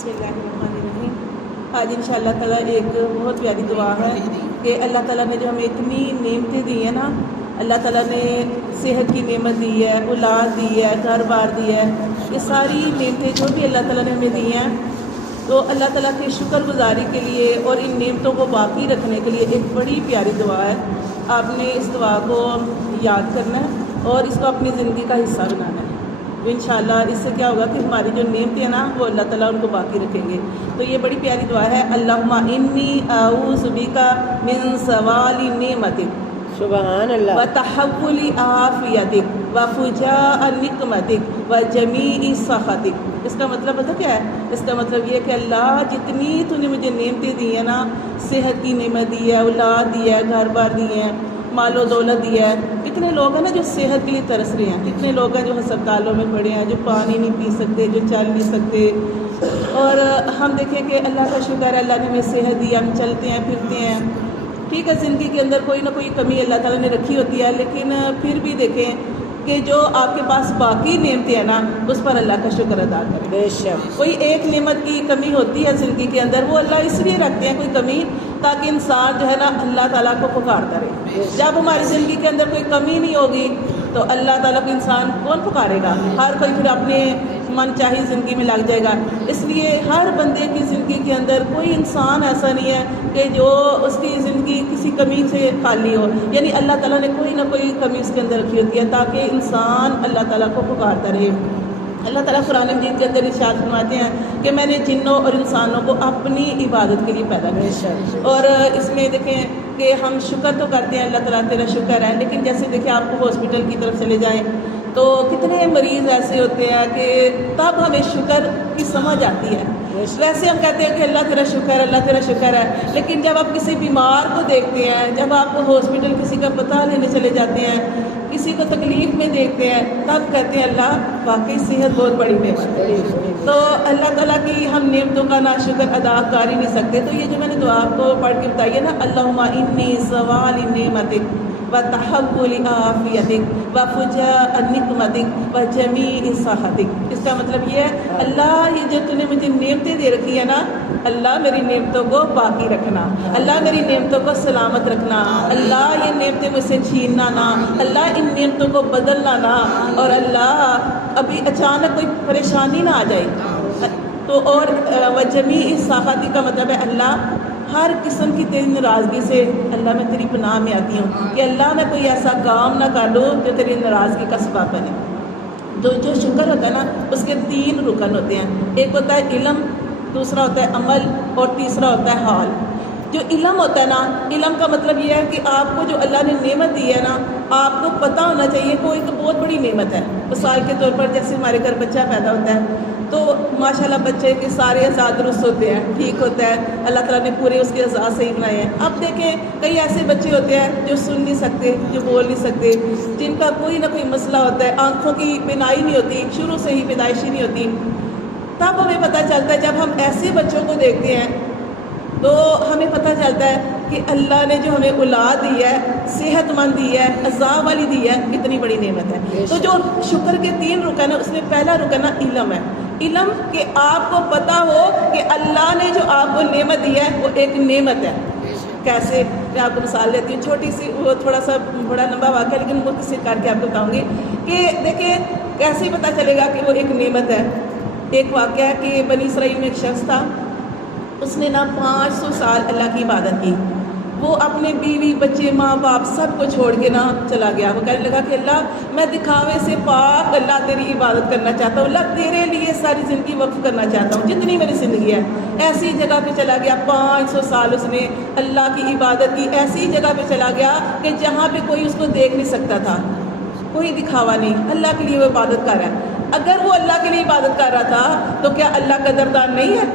بسم اللہ الرحمن الرحیم۔ آج ان شاء اللہ تعالیٰ ایک بہت پیاری دعا ہے کہ اللہ تعالیٰ نے جو ہمیں اتنی نعمتیں دی ہیں نا، اللہ تعالیٰ نے صحت کی نعمت دی ہے، اولاد دی ہے، گھر بار دی ہے، یہ ساری نعمتیں جو بھی اللہ تعالیٰ نے ہمیں دی ہیں، تو اللہ تعالیٰ کے شکر گزاری کے لیے اور ان نعمتوں کو باقی رکھنے کے لیے ایک بڑی پیاری دعا ہے۔ آپ نے اس دعا کو یاد کرنا ہے اور اس کو اپنی زندگی کا حصہ بنانا ہے۔ انشاءاللہ اس سے کیا ہوگا کہ ہماری جو نعمتیں ہیں نا وہ اللہ تعالیٰ ان کو باقی رکھیں گے۔ تو یہ بڑی پیاری دعا ہے، اللہم انی اعوذ بک من زوال نعمتک سبحان اللہ وتحول عافیتک وفجاء نقمتک وجمیع سخطک۔ اس کا مطلب پتہ کیا ہے؟ اس کا مطلب یہ کہ اللہ جتنی تو نے مجھے نعمتیں دی ہیں نا، صحت کی نعمت دی ہے، اولاد دی ہے، گھر بار دی ہیں، مال و دولت دی ہے۔ کتنے لوگ ہیں نا جو صحت کے لیے ترس رہے ہیں، کتنے لوگ ہیں جو ہسپتالوں میں پڑے ہیں، جو پانی نہیں پی سکتے، جو چل نہیں سکتے۔ اور ہم دیکھیں کہ اللہ کا شکر ہے، اللہ نے ہمیں صحت دی، ہم چلتے ہیں پھرتے ہیں۔ ٹھیک ہے، زندگی کے اندر کوئی نہ کوئی کمی اللہ تعالیٰ نے رکھی ہوتی ہے، لیکن پھر بھی دیکھیں کہ جو آپ کے پاس باقی نعمتیں ہیں نا، اس پر اللہ کا شکر ادا کریں۔ بے شک کوئی ایک نعمت کی کمی ہوتی ہے زندگی کے اندر، وہ اللہ اس لیے رکھتے ہیں کوئی کمی تاکہ انسان جو ہے نا اللہ تعالیٰ کو پکارتا رہے۔ جب ہماری زندگی کے اندر کوئی کمی نہیں ہوگی تو اللہ تعالیٰ کو انسان کون پکارے گا؟ ہر کوئی پھر اپنے من چاہی زندگی میں لگ جائے گا۔ اس لیے ہر بندے کی زندگی کے اندر کوئی انسان ایسا نہیں ہے کہ جو اس کی زندگی کسی کمی سے خالی ہو، یعنی اللہ تعالیٰ نے کوئی نہ کوئی کمی اس کے اندر رکھی ہوتی ہے تاکہ انسان اللہ تعالیٰ کو پکارتا رہے۔ اللہ تعالیٰ قرآن مجید کے اندر ارشاد فرماتے ہیں کہ میں نے جنوں اور انسانوں کو اپنی عبادت کے لیے پیدا کیا۔ اور اس میں دیکھیں کہ ہم شکر تو کرتے ہیں، اللہ تعالیٰ تیرا شکر ہے، لیکن جیسے دیکھیں آپ کو ہاسپٹل کی طرف چلے جائیں تو کتنے مریض ایسے ہوتے ہیں کہ تب ہمیں شکر کی سمجھ آتی ہے۔ ویسے ہم کہتے ہیں کہ اللہ تیرا شکر ہے، اللہ تیرا شکر ہے، لیکن جب آپ کسی بیمار کو دیکھتے ہیں، جب آپ ہاسپٹل کسی کا پتہ لینے چلے جاتے ہیں، کسی کو تکلیف میں دیکھتے ہیں، تب کہتے ہیں اللہ واقعی صحت بہت بڑی نعمت ہے۔ تو اللہ تعالیٰ کی ہم نعمتوں کا نا شکر ادا کر ہی نہیں سکتے۔ تو یہ جو میں نے دعا آپ کو پڑھ کے بتائی ہے نا، اللہم انی زوال نعمتک وتحول عافیتک وفجاء نقمتک وجمیع سخطک۔ اس کا مطلب یہ ہے اللہ یہ جو تو نے مجھے نعمتیں دے رکھی ہے نا، اللہ میری نعمتوں کو باقی رکھنا، اللہ میری نعمتوں کو سلامت رکھنا، اللہ یہ نعمتیں مجھ سے چھیننا نہ، اللہ ان نعمتوں کو بدلنا نہ، اور اللہ ابھی اچانک کوئی پریشانی نہ آ جائے۔ تو اور وجمیع سخطک کا مطلب ہے اللہ ہر قسم کی تیری ناراضگی سے اللہ میں تیری پناہ میں آتی ہوں کہ اللہ میں کوئی ایسا کام نہ کر لوں جو تیری ناراضگی کا سبب بنے۔ تو جو شکر ہوتا ہے نا، اس کے 3 رکن ہوتے ہیں، ایک ہوتا ہے علم، دوسرا ہوتا ہے عمل، اور تیسرا ہوتا ہے حال۔ جو علم ہوتا ہے نا، علم کا مطلب یہ ہے کہ آپ کو جو اللہ نے نعمت دی ہے نا، آپ کو پتہ ہونا چاہیے کوئی تو بہت بڑی نعمت ہے۔ مثال کے طور پر جیسے ہمارے گھر بچہ پیدا ہوتا ہے تو ماشاءاللہ بچے کے سارے اعضاء درست ہوتے ہیں، ٹھیک ہوتا ہے، اللہ تعالیٰ نے پورے اس کے اعضاء صحیح بنائے ہیں۔ اب دیکھیں کئی ایسے بچے ہوتے ہیں جو سن نہیں سکتے، جو بول نہیں سکتے، جن کا کوئی نہ کوئی مسئلہ ہوتا ہے، آنکھوں کی بینائی نہیں ہوتی، شروع سے ہی پیدائشی نہیں ہوتی۔ تب ہمیں پتہ چلتا ہے جب ہم ایسے بچوں کو دیکھتے ہیں تو ہمیں پتہ چلتا ہے کہ اللہ نے جو ہمیں اولاد دی ہے، صحت مند دی ہے، اعضاء والی دی ہے، کتنی بڑی نعمت ہے۔ تو جو شکر کے 3 رکن ہیں، اس میں پہلا رکن علم ہے۔ علم کہ آپ کو پتہ ہو کہ اللہ نے جو آپ کو نعمت دی ہے وہ ایک نعمت ہے۔ کیسے؟ میں آپ کو مثال دیتی ہوں، چھوٹی سی، وہ تھوڑا سا بڑا لمبا واقعہ لیکن مختصر کر کے آپ کو بتاؤں گی کہ دیکھیں کیسے پتہ چلے گا کہ وہ ایک نعمت ہے۔ ایک واقعہ ہے کہ بنی اسرائیل میں ایک شخص تھا، اس نے نا 500 سال اللہ کی عبادت کی۔ وہ اپنے بیوی بچے ماں باپ سب کو چھوڑ کے نا چلا گیا۔ وہ کہنے لگا کہ اللہ میں دکھاوے سے پاک اللہ تیری عبادت کرنا چاہتا ہوں، اللہ تیرے لیے ساری زندگی وقف کرنا چاہتا ہوں، جتنی میری زندگی ہے۔ ایسی جگہ پہ چلا گیا، 500 سال اس نے اللہ کی عبادت کی، ایسی جگہ پہ چلا گیا کہ جہاں پہ کوئی اس کو دیکھ نہیں سکتا تھا، کوئی دکھاوا نہیں، اللہ کے لیے وہ عبادت کر رہا ہے۔ اگر وہ اللہ کے لیے عبادت کر رہا تھا تو کیا اللہ قدردان نہیں ہے؟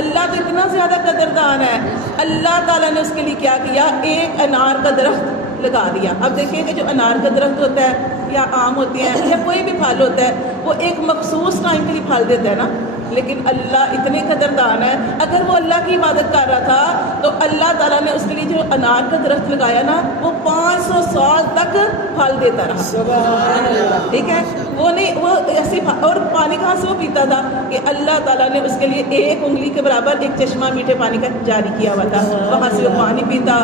اللہ تو اتنا زیادہ قدردان ہے۔ اللہ تعالیٰ نے اس کے لیے کیا کیا؟ ایک انار کا درخت لگا دیا۔ اب دیکھیں کہ جو انار کا درخت ہوتا ہے یا آم ہوتے ہیں یا کوئی بھی پھل ہوتا ہے، وہ ایک مخصوص ٹائم کے لیے پھل دیتا ہے نا، لیکن اللہ اتنے قدردان ہے، اگر وہ اللہ کی عبادت کر رہا تھا تو اللہ تعالیٰ نے اس کے لیے جو انار کا درخت لگایا نا، وہ 500 سال تک پھل دیتا رہا۔ سبحان اللہ۔ ٹھیک ہے، وہ نہیں، وہ ایسی اور پانی کہاں سے وہ پیتا تھا کہ اللہ تعالیٰ نے اس کے لیے ایک انگلی کے برابر ایک چشمہ میٹھے پانی کا جاری کیا ہوا تھا، وہاں سے وہ پانی پیتا،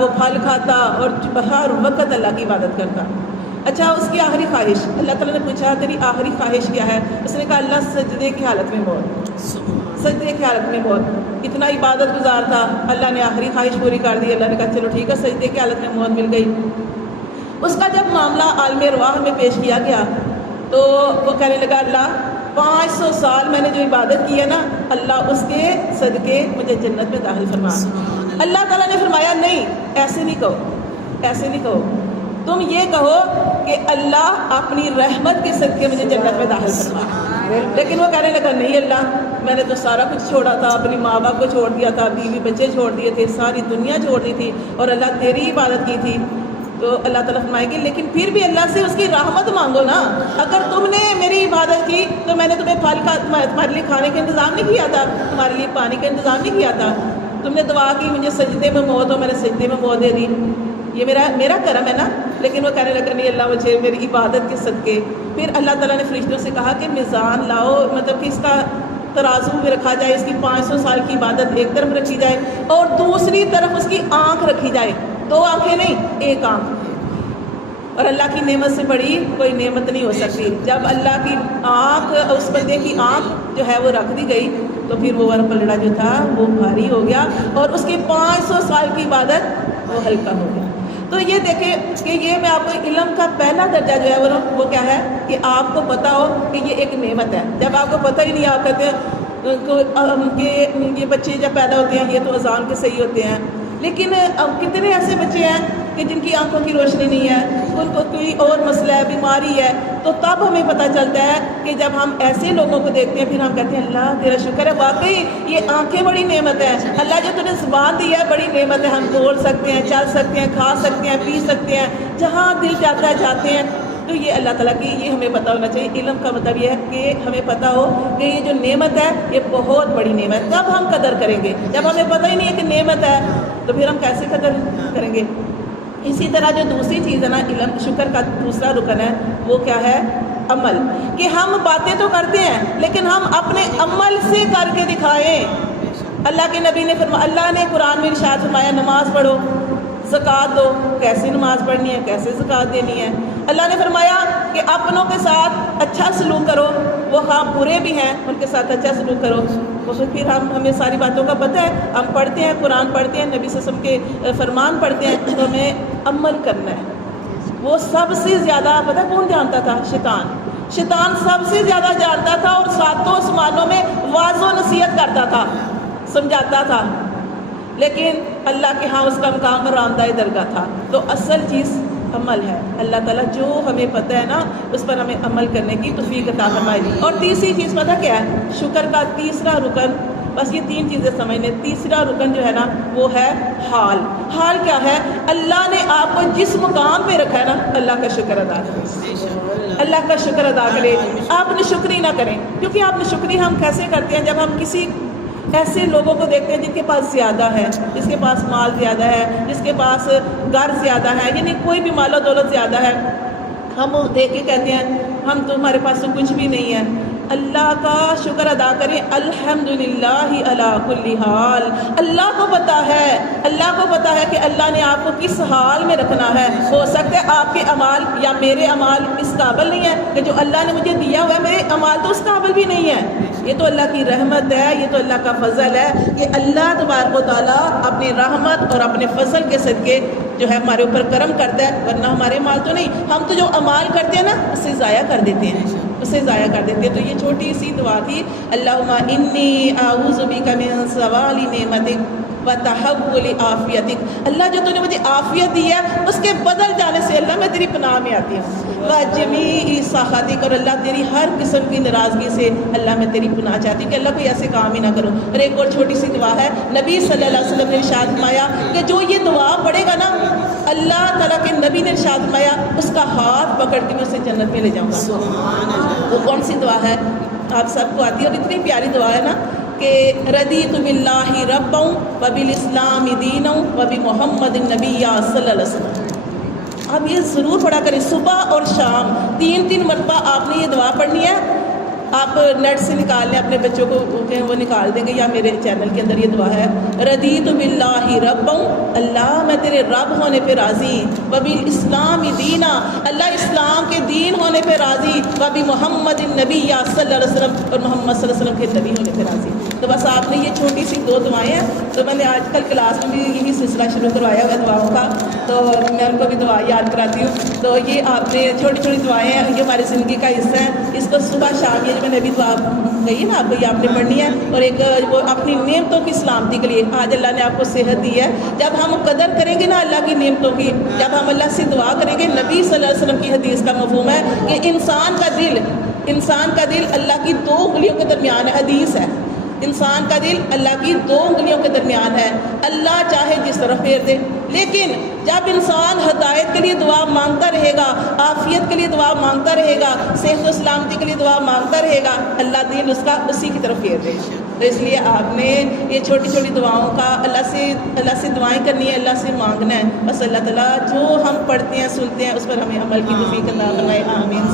وہ پھل کھاتا اور ہر وقت اللہ کی عبادت کرتا۔ اچھا، اس کی آخری خواہش، اللہ تعالیٰ نے پوچھا تیری آخری خواہش کیا ہے؟ اس نے کہا اللہ سجدے کی حالت میں موت، سجدے کی حالت میں موت۔ اتنا عبادت گزار تھا، اللہ نے آخری خواہش پوری کر دی، اللہ نے کہا چلو ٹھیک ہے، سجدے کی حالت میں موت مل گئی۔ اس کا جب معاملہ عالم ارواح میں پیش کیا گیا تو وہ کہنے لگا اللہ 500 سال میں نے جو عبادت کی ہے نا، اللہ اس کے صدقے مجھے جنت میں داخل فرما۔ اللہ تعالیٰ نے فرمایا نہیں، ایسے نہیں کہو، تم یہ کہو کہ اللہ اپنی رحمت کے صدقے مجھے جنت میں داخل فرما۔ لیکن وہ کہنے لگا نہیں اللہ، میں نے تو سارا کچھ چھوڑا تھا، اپنی ماں باپ کو چھوڑ دیا تھا، بیوی بچے چھوڑ دیے تھے، ساری دنیا چھوڑ دی تھی اور اللہ تیری عبادت کی تھی۔ تو اللہ تعالیٰ فرمائے گی لیکن پھر بھی اللہ سے اس کی رحمت مانگو نا، اگر تم نے میری عبادت کی تو میں نے تمہیں تمہارے لیے کھانے کا انتظام نہیں کیا تھا، تمہارے لیے پانی کا انتظام نہیں کیا تھا، تم نے دعا کی مجھے سجدے میں موت ہو، میں نے سجدے میں موت دے دی، یہ میرا کرم ہے نا۔ لیکن وہ کہنے لگا نہیں اللہ، مجھے میری عبادت کے صدقے۔ پھر اللہ تعالیٰ نے فرشتوں سے کہا کہ میزان لاؤ، مطلب کہ اس کا ترازو میں رکھا جائے، اس کی 500 سال کی عبادت ایک طرف رکھی جائے اور دوسری طرف اس کی آنکھ رکھی جائے، 2 آنکھیں نہیں، 1 آنکھ۔ اور اللہ کی نعمت سے بڑی کوئی نعمت نہیں ہو سکتی۔ جب اللہ کی آنکھ، اس بندے کی آنکھ جو ہے وہ رکھ دی گئی تو پھر وہ پلڑا جو تھا وہ بھاری ہو گیا اور اس کی 500 سال کی عبادت وہ ہلکا ہو گیا۔ تو یہ دیکھیں کہ یہ میں آپ کو علم کا پہلا درجہ جو ہے وہ کیا ہے کہ آپ کو پتہ ہو کہ یہ ایک نعمت ہے۔ جب آپ کو پتہ ہی نہیں، آپ کہتے ہیں کہ یہ بچے جب پیدا ہوتے ہیں یہ تو اذان کے صحیح ہوتے ہیں، لیکن کتنے ایسے بچے ہیں کہ جن کی آنکھوں کی روشنی نہیں ہے، ان کو کوئی اور مسئلہ ہے، بیماری ہے، تو تب ہمیں پتہ چلتا ہے کہ جب ہم ایسے لوگوں کو دیکھتے ہیں پھر ہم کہتے ہیں اللہ تیرا شکر ہے، واقعی یہ آنکھیں بڑی نعمت ہے، اللہ جو تُو نے زبان دی ہے بڑی نعمت ہے، ہم بول سکتے ہیں، چل سکتے ہیں، کھا سکتے ہیں، پی سکتے ہیں، جہاں دل جاتا ہے جاتے ہیں۔ تو یہ اللہ تعالیٰ کی، یہ ہمیں پتہ ہونا چاہیے۔ علم کا مطلب یہ ہے کہ ہمیں پتہ ہو کہ یہ جو نعمت ہے یہ بہت بڑی نعمت ہے، تب ہم قدر کریں گے۔ جب ہمیں پتہ ہی نہیں ہے کہ نعمت ہے تو پھر ہم کیسے قدر کریں گے؟ اسی طرح جو دوسری چیز ہے نا، علم شکر کا دوسرا رکن ہے، وہ کیا ہے؟ عمل، کہ ہم باتیں تو کرتے ہیں لیکن ہم اپنے عمل سے کر کے دکھائیں۔ اللہ کے نبی نے فرمایا، اللہ نے قرآن میں ارشاد فرمایا نماز پڑھو، زکوٰۃ دو، کیسے نماز پڑھنی ہے، کیسے زکوٰۃ دینی ہے۔ اللہ نے فرمایا کہ اپنوں کے ساتھ اچھا سلوک کرو، وہ ہاں برے بھی ہیں ان کے ساتھ اچھا سلوک کرو۔ تو پھر ہمیں ساری باتوں کا پتہ ہے، ہم پڑھتے ہیں، قرآن پڑھتے ہیں، نبی صلی اللہ علیہ وسلم کے فرمان پڑھتے ہیں، تو ہمیں عمل کرنا ہے۔ وہ سب سے زیادہ پتہ کون جانتا تھا؟ شیطان سب سے زیادہ جانتا تھا اور 7 آسمانوں میں واعظ و نصیحت کرتا تھا، سمجھاتا تھا، لیکن اللہ کے ہاں اس کا مقام برآمدہ درگاہ تھا۔ تو اصل چیز عمل ہے۔ اللہ تعالیٰ جو ہمیں پتہ ہے نا اس پر ہمیں عمل کرنے کی توفیق عطا فرمائے۔ اور تیسری چیز پتہ کیا ہے؟ شکر کا تیسرا رکن، بس یہ 3 چیزیں سمجھنے۔ تیسرا رکن جو ہے نا وہ ہے حال کیا ہے؟ اللہ نے آپ کو جس مقام پہ رکھا ہے نا، اللہ کا شکر ادا کریں، اللہ کا شکر ادا کریں۔ آپ نے شکری نہ کریں، کیونکہ آپ نے شکری ہم کیسے کرتے ہیں؟ جب ہم کسی ایسے لوگوں کو دیکھتے ہیں جن کے پاس زیادہ ہے، جس کے پاس مال زیادہ ہے، جس کے پاس گھر زیادہ ہے، یعنی کوئی بھی مال و دولت زیادہ ہے، ہم وہ دیکھ کے کہتے ہیں ہم تمہارے پاس تو کچھ بھی نہیں ہے۔ اللہ کا شکر ادا کریں، الحمدللہ علی کل حال۔ اللہ کو پتہ ہے کہ اللہ نے آپ کو کس حال میں رکھنا ہے۔ ہو سکتا ہے آپ کے اعمال یا میرے اعمال اس قابل نہیں ہے کہ جو اللہ نے مجھے دیا ہوا ہے، میرے اعمال تو اس قابل بھی نہیں ہے۔ یہ تو اللہ کی رحمت ہے، یہ تو اللہ کا فضل ہے کہ اللہ تبارک و تعالیٰ اپنی رحمت اور اپنے فضل کے صدقے جو ہے ہمارے اوپر کرم کرتا ہے، ورنہ ہمارے مال تو نہیں، ہم تو جو اعمال کرتے ہیں نا اسے ضائع کر دیتے ہیں۔ تو یہ چھوٹی سی دعا تھی، اللہم انی اعوذ بک من زوال نعمتک وتحول عافیتک۔ اللہ جو تو نے مجھے عافیت دی ہے اس کے بدل جانے سے اللہ میں تیری پناہ میں آتی ہوں، وجمیع سخطک، اور اللہ تیری ہر قسم کی ناراضگی سے اللہ میں تیری پناہ چاہتی ہوں کہ اللہ کوئی ایسے کام ہی نہ کروں۔ اور ایک اور چھوٹی سی دعا ہے، نبی صلی اللہ علیہ وسلم نے ارشاد فرمایا کہ جو یہ دعا پڑھے گا نا، اللہ تعالیٰ کے نبی نے ارشاد فرمایا اس کا ہاتھ پکڑ کے میں اسے جنت میں لے جاؤں گا۔ وہ کون سی دعا ہے؟ آپ سب کو آتی ہے اور اتنی پیاری دعا ہے نا کہ رضیت باللہ ربا وبالاسلام دینا وبمحمد النبی صلی اللہ علیہ وسلم۔ آپ یہ ضرور پڑھا کریں صبح اور شام 3 مرتبہ آپ نے یہ دعا پڑھنی ہے. آپ نیٹ سے نکال لیں اپنے بچوں کو وہ نکال دیں گے یا میرے چینل کے اندر یہ دعا ہے. رضیت باللہ ربا اللہ میں تیرے رب ہونے پہ راضی وبالاسلام دینا اللہ اسلام کے دین ہونے پہ راضی وبمحمد النبی صلی اللہ علیہ وسلم اور محمد صلی اللہ علیہ وسلم کے نبی ہونے پہ راضی. تو بس آپ نے یہ چھوٹی سی 2 دعائیں ہیں. تو میں نے آج کل کلاس میں بھی یہی سلسلہ شروع کروایا ہوا دعاؤں کا, تو میں ان کو بھی دعا یاد کراتی ہوں. تو یہ آپ نے چھوٹی چھوٹی دعائیں ہیں, یہ ہماری زندگی کا حصہ ہیں. اس کو صبح شام یہ میں نے ابھی دعا کہی نا آپ کو, یہ آپ نے پڑھنی ہے. اور ایک وہ اپنی نعمتوں کی سلامتی کے لیے, آج اللہ نے آپ کو صحت دی ہے, جب ہم قدر کریں گے نا اللہ کی نعمتوں کی, جب ہم اللہ سے دعا کریں گے, نبی صلی اللہ علیہ وسلم کی حدیث کا مفہوم ہے کہ انسان کا دل اللہ کی 2 انگلیوں کے درمیان ہے. حدیث ہے انسان کا دل اللہ کی 2 انگلیوں کے درمیان ہے, اللہ چاہے جس طرف پھیر دے. لیکن جب انسان ہدایت کے لیے دعا مانگتا رہے گا, عافیت کے لیے دعا مانگتا رہے گا, صحت و سلامتی کے لیے دعا مانگتا رہے گا, اللہ دل اس کا اسی کی طرف پھیر دے. تو اس لیے آپ نے یہ چھوٹی چھوٹی دعاؤں کا اللہ سے دعائیں کرنی ہے, اللہ سے مانگنا ہے. بس اللہ تعالیٰ جو ہم پڑھتے ہیں سنتے ہیں اس پر ہمیں عمل کی توفیق عطا فرمائے. آمین.